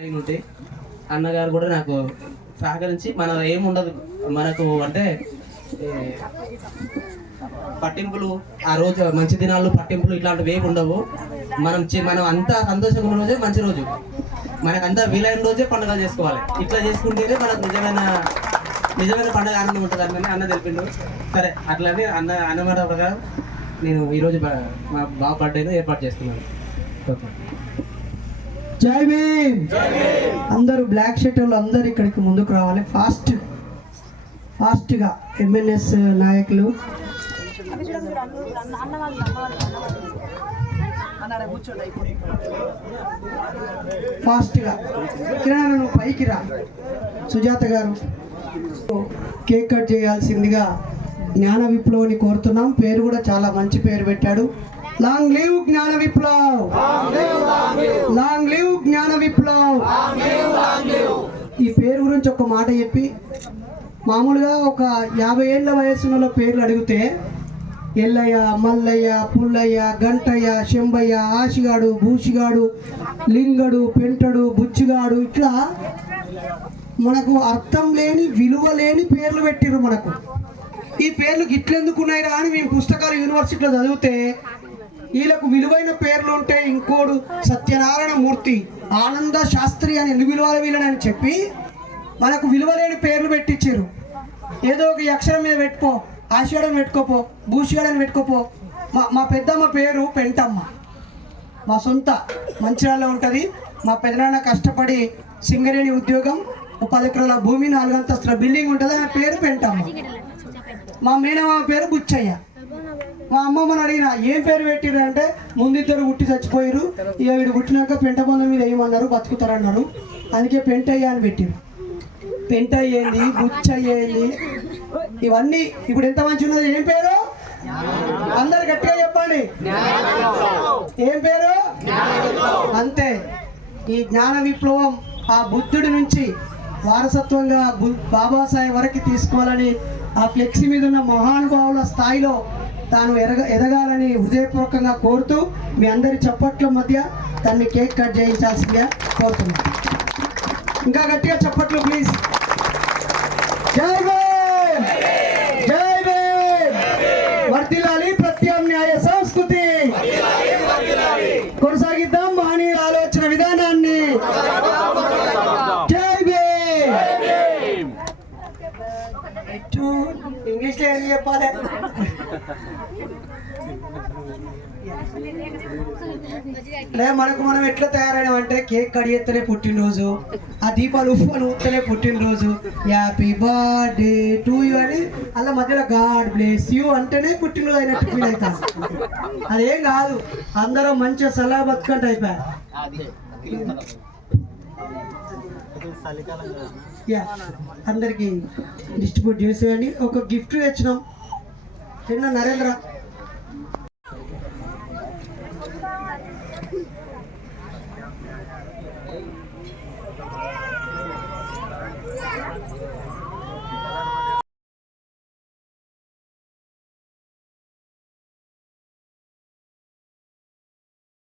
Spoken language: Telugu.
ఉంటే అన్నగారు కూడా నాకు సహకరించి మన ఏముండదు. మనకు అంటే పట్టింపులు ఆ రోజు మంచి దినాలు పట్టింపులు ఇట్లాంటివి ఏమి ఉండవు. మనం మనం అంతా సంతోషంగా ఉన్న రోజే మంచి రోజు. మనకంతా వీలైన రోజే పండుగలు చేసుకోవాలి. ఇట్లా చేసుకుంటేనే మనకు నిజమైన నిజమైన పండుగ ఆనందం ఉంటుంది అని అన్న తెలిపిండు. సరే అట్లానే అన్న అన్నమాట ప్రకారం నేను ఈరోజు మా బాబు బర్త్డేను ఏర్పాటు చేస్తున్నాను. ఓకే. జై భీమ్! అందరూ బ్లాక్ షర్ట్ వాళ్ళు అందరూ ఇక్కడికి ముందుకు రావాలి. ఫాస్ట్ ఫాస్ట్గా ఎంఎన్ఎస్ నాయకులు. ఫాస్ట్గా. కిరణ్ పైకి రా. సుజాత గారు కేక్ కట్ చేయాల్సిందిగా జ్ఞాన విప్లవాన్ని కోరుతున్నాం. పేరు కూడా చాలా మంచి పేరు పెట్టాడు. లాంగ్ లీవ్ జ్ఞాన విప్లవ్. లాంగ్ లీవ్ జ్ఞాన విప్లవ్. ఈ పేరు గురించి ఒక మాట చెప్పి మామూలుగా ఒక యాభై ఏళ్ళ వయసున్న పేర్లు అడిగితే ఎల్లయ్య మల్లయ్య పుల్లయ్య గంటయ్య శంబయ్య ఆశిగాడు భూషిగాడు లింగడు పెంటడు బుచ్చిగాడు ఇట్లా మనకు అర్థం లేని విలువ లేని పేర్లు పెట్టిర్రు మనకు. ఈ పేర్లు గిట్లెందుకున్నాయిరా అని మేము పుస్తకాలు యూనివర్సిటీలో చదివితే వీళ్ళకు విలువైన పేర్లు ఉంటే ఇంకోడు సత్యనారాయణ మూర్తి ఆనంద శాస్త్రి అని ఎందుకు విలువాలి వీళ్ళని చెప్పి మనకు విలువలేని పేర్లు పెట్టించారు ఏదో ఒక అక్షరం మీద పెట్టుకో ఆశీర్వాదం పెట్టుకోపో భూషిగాడని పెట్టుకోపో. మా మా పెద్దమ్మ పేరు పెంటమ్మ. మా సొంత మంచిర్యాలలో ఉంటుంది. మా పెదనాన్న కష్టపడి సింగరేణి ఉద్యోగం ఒక పది ఎకరాల భూమి నాలుగు అంతస్తుల బిల్డింగ్ ఉంటుంది. ఆ పేరు పెంటమ్మ. మా మీనమ్మ పేరు బుచ్చయ్య. మా అమ్మమ్మని అడిగిన ఏం పేరు పెట్టిరు అంటే ముందిద్దరు పుట్టి చచ్చిపోయారు ఇక వీడు పుట్టినాక పెంట బంధం మీద వేయమన్నారు బతుకుతారన్నారు. అందుకే పెంటయ్య అని పెట్టిరు పెంట అయ్యేది బుచ్చయ్య ఇవన్నీ ఇప్పుడు ఎంత మంచి ఉన్నది ఏం పేరు? అందరు గట్టిగా చెప్పండి. ఏం పేరు? అంతే. ఈ జ్ఞాన విప్లవం ఆ బుద్ధుడి నుంచి వారసత్వంగా బు- బాబాసాహెబ్ వరకు తీసుకోవాలని ఆ ఫ్లెక్సీ మీద ఉన్న మహానుభావుల స్థాయిలో తాను ఎరగ ఎదగాలని హృదయపూర్వకంగా కోరుతూ మీ అందరి చప్పట్ల మధ్య తన్ని కేక్ కట్ చేయించాల్సిందిగా కోరుతున్నాను. ఇంకా గట్టిగా చప్పట్లు ప్లీజ్ జై భీమ్! జై భీమ్! వర్ధిల్లాలి ప్రత్యామ్నాయ సంస్కృతి. కొనసాగిద్దాం మానీయ ఆలోచన విధానాన్ని. జై భీమ్! ఇంగ్లీష్లో ఏం చెప్పాలి? లే మనకు మనం ఎట్లా తయారైనామంటే కేక్ కడిగేస్తేనే పుట్టినరోజు ఆ దీపాలు ఉప్పులు ఊస్తేనే పుట్టినరోజు. హ్యాపీ బర్త్డే టు యూ అని అలా మధ్యలో గాడ్ బ్లెస్ యూ అంటేనే పుట్టినరోజు అయినట్టు ఫీల్ అవుతాను అదేం కాదు అందరం మంచిగా సలహా బతుకంటే అయిపోయారు. యా అందరికీ డిస్ట్రిబ్యూట్ చేసేయండి. ఒక గిఫ్ట్ తెచ్చినాం. చిన్న నరేంద్ర.